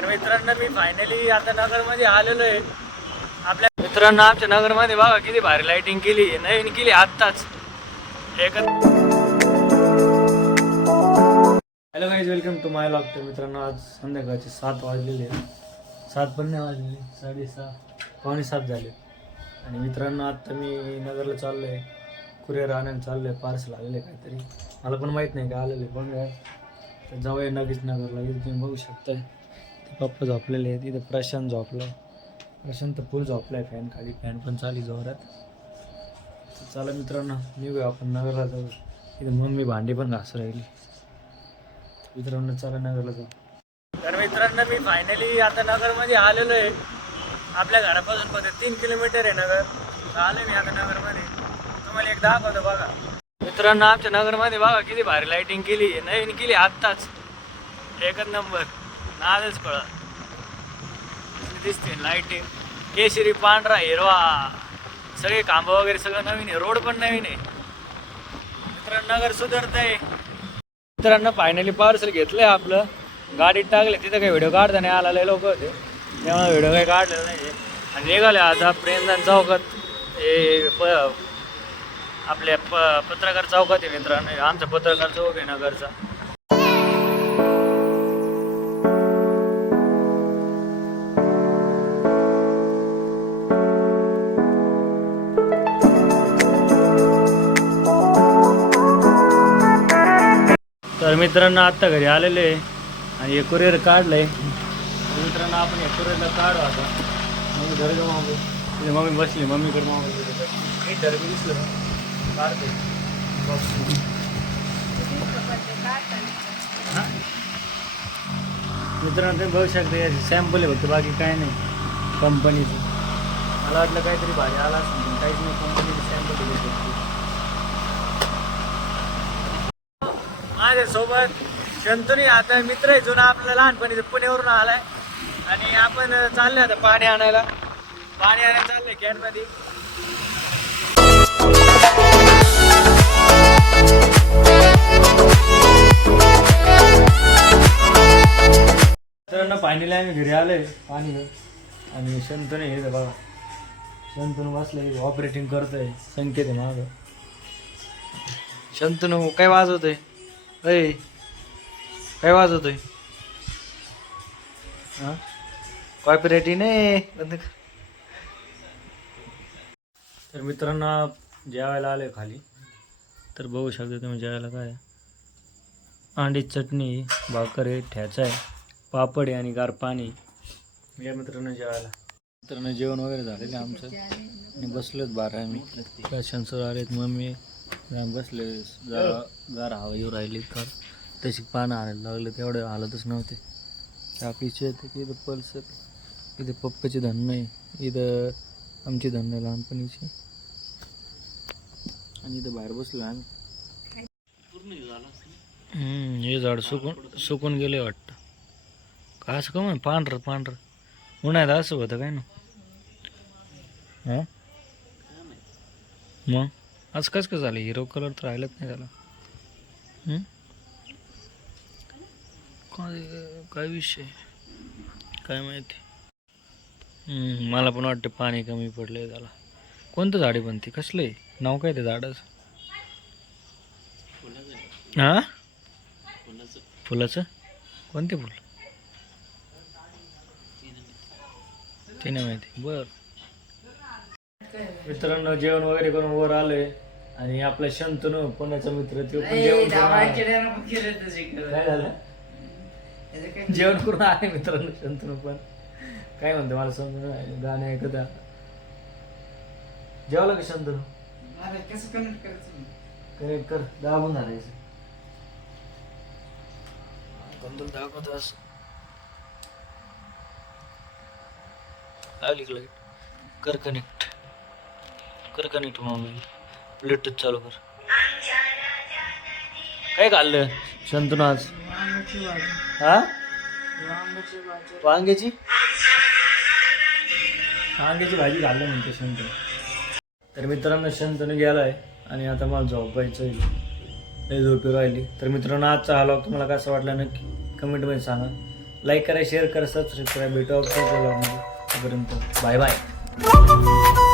तर मित्रांनो मी फायनली आता नगरमध्ये आलेलो आहे. आपल्या मित्रांनो आमच्या नगरमध्ये बघा किती भारी लाइटिंग केली, नवीन केली आत्ताच. Hello guys, welcome to my vlog. तर मित्रांनो आज संध्याकाळचे 7 वाजलेले, 7 पण नाही वाजलेले, 6:30 पावणे 7 झाले. आणि मित्रांनो आत्ता मी नगरला चाललो आहे, कुरिअर आणायला चाललो आहे. पार्सल आलेलं आहे काहीतरी, मला पण माहीत नाही का आलेलं आहे. बघा तर जाऊया नगीच नगरला. इथे तुम्ही बघू शकताय ते पप्पा झोपलेले आहेत, इथं प्रशांत झोपला आहे. प्रशांत फुल झोपला आहे फॅन खाली, फॅन पण चालू जोरात. तर चला मित्रांनो निघूया आपण नगरला जाऊ. इथं मम्मी भांडी पण घासू राहिली. मित्रांनो चला नगरला जाऊ. तर मित्रांनो मी फायनली आता नगरमध्ये आलेलो आहे. आपल्या घरापासून फक्त 3 किलोमीटर आहे नगर. आलो मी आता नगरमध्ये, तुम्हाला एक दाखवतो बघा. मित्रांनो आमच्या नगरमध्ये बघा किती भारी लाइटिंग केली, नवीन केली आत्ताच. एकच नंबर, नादच कळत दिसते लाइटिंग. केशरी, पांढरा, हिरवा, सगळे खांब वगैरे सगळं नवीन आहे. रोड पण नवीन आहे. मित्रांनो नगर सुधारत आहे. मित्रांनो फायनली पार्सल घेतलंय आपलं, गाडीत टाकले. तिथं काही व्हिडिओ काढता नाही आला, लय लोक होते त्यामुळे व्हिडिओ काही काढलेला नाही. आणि निघाले आता प्रेमदान चौकात. हे आपल्या पत्रकार चौकात आहे मित्रांनो. आमचा पत्रकार चौक आहे नगरचा. तर मित्रांनो आत्ता घरी आलेले आहे आणि हे कुरिअर काढलंय. मित्रांनो आपण हे कुरिअरला काढू आता. मम्मी घर घेऊ, तिथे मम्मी बसली, मम्मीकडे मोबाईल मी डरबी दिसलं काढते. मित्रांनो तुम्ही बघू शकता याची सॅम्पल आहे फक्त, बाकी काय नाही कंपनीचं. मला वाटलं काहीतरी भारी आला असेल, काहीच नाही. कंपनीची सॅम्पल घेऊ शकते. माझ्यासोबत शंतूनी आता मित्र आहे जुना आपला, लहानपणीचा, पुण्यावरून आलाय. आणि आपण चालले आता पाणी आणायला चाललंय कॅनमध्ये. तर फायनली आम्ही घरी आलोय पाणी घेऊन. आणि शंतूने हे बघा, शंतून बसले ऑपरेटिंग करतोय. संकेत आहे माझं. शंतनू काय वाजवतोय? अय काय वाजवतोय? हां कॉपीराइट नाही बंद कर. तर मित्रांनो जेवायला आले खाली. तर बघू शकता तुम्ही जेवायला काय, अंडी चटणी, भाकर आहे, ठ्याचा आहे, पापड आहे आणि गार पाणी. या मित्रांनो जेवायला. मित्रांनो जेवण वगैरे झालेलं आहे आमचं आणि बसलोत 12 आम्ही. फॅशन सर आलेत, मम्मी बसले. गार हवा येऊ राहिली तर तशी पानं आणायला लागले, तेवढे हालतच नव्हते. चापीचे येते की इथं पल्सर, इथे पप्पाची धन्न आहे, इथं आमची धन्न आहे लहानपणीची. आणि इथं बाहेर बसलो आम्ही. हे झाड सुकून गेले वाटतं. का असं का मग पांढरं उन्हाळ्यात असं होतं काय ना. हां मग आज कसं काय झालं? हिरो कलर तर राहिलंच नाही त्याला. काय विषय काय माहिती. मला पण वाटतं पाणी कमी पडलंय त्याला. कोणतं झाड आहे पण ते? कसलं आहे नाव काय ते झाडाचं? हां फुलाचं कोणते फुल ते नाही माहिती. बरं मित्रांनो जेवण वगैरे करून वर आलोय. आणि आपला शंतनू पुण्याचा मित्र, तो पण जेवण काय झालं जेवण करून आले मित्रांनो. शंतनू पण काय म्हणतो मला समजून, गाणे ऐकत जेवलं का शंतनू? कनेक्ट कर, दाबून धरायचं. कोणतं दाखवतो असं लाईट कर, कनेक्ट मोबाईल, ब्लूटूथ चालू कर. काय खाल्लं शंतनू आज? हा वांग्याची भाजी खाल्लं म्हणते शंतनू. तर मित्रांनो शंतनू गेलाय आणि आता मला झोपायचं आहे, झोपी राहिली. तर मित्रांनो आजचा हा व्लॉग तुम्हाला कसा वाटला नक्की कमेंटमध्ये सांगा. लाईक करा, शेअर करा, सबस्क्राईब करा. भेटू आपण पुढच्या vlog मध्ये. तोपर्यंत बाय बाय.